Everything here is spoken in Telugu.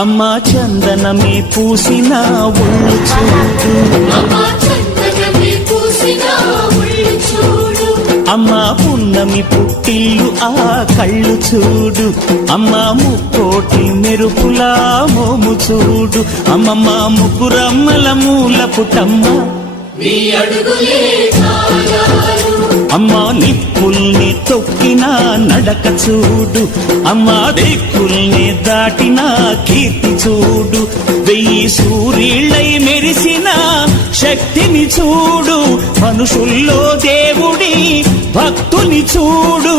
అమ్మా చందనమే పూసిన ఒళ్ళు చూడు, అమ్మా పున్నమి పుట్టిల్లు ఆ కళ్ళు చూడు, అమ్మా ముక్కోటి మెరుపులా మోము చూడు, అమ్మమ్మ ముగ్గురమ్మల మూల పుటమ్మ అమ్మా నిప్పుల్ని తొక్కిన నడక చూడు, అమ్మా దిక్కుల్ని దాటిన కీర్తి చూడు, 1000 సూర్యుళ్ళై మెరిసిన శక్తిని చూడు, మనుషుల్లో దేవుడి భక్తుని చూడు.